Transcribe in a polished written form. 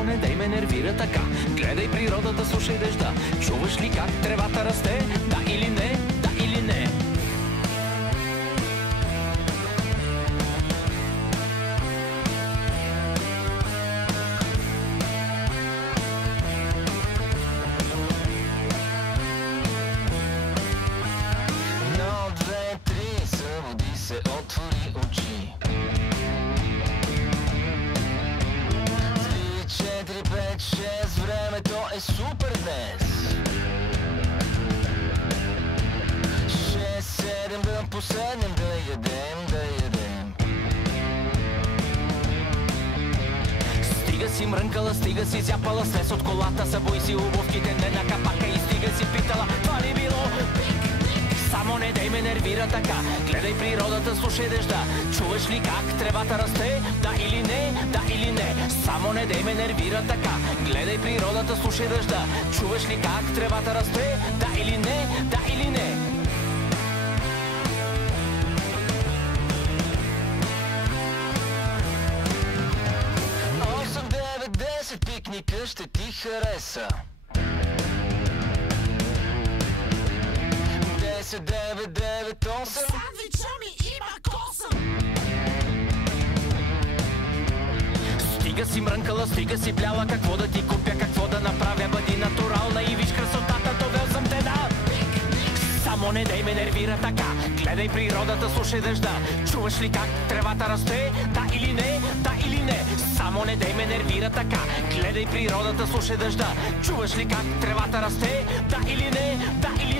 Само не дай ме нервира така. Гледай природата, слушай дъжда. Чуваш ли как тревата расте? Да или не? Да или не? Едно, две, три, събуди се, отвори очи. 3, 4, 5, 6, времето е супер днес. 6, 7, да поседнем, да ядем, да ядем. Стига си мрънкала, стига си зяпала, слез от колата, събой си обувките, не на капака и стига си питала, това ли било? Само не дай ме нервира така. Гледай природата, слушай дъжда. Чуваш ли как тревата расте? Да или не? Да или не? Само не дай ме нервира така. Гледай природата, слушай дъжда. Чуваш ли как тревата расте? Да или не? Да или не? Осем, 9, 10, пикника ще ти хареса. 10, 9, 9, 8. Сандвича ми има косъм. Стига си мрънкала, стига си бляла. Какво да ти купя, какво да направя? Бъди натурална и виж красотата, довел съм те да. Само не дай ме нервира така. Гледай природата, слушай дъжда. Чуваш ли как тревата расте? Да или не? Да или не? Само не дай ме нервира така. Гледай природата, слушай дъжда. Чуваш ли как тревата расте? Да или не? Да или не?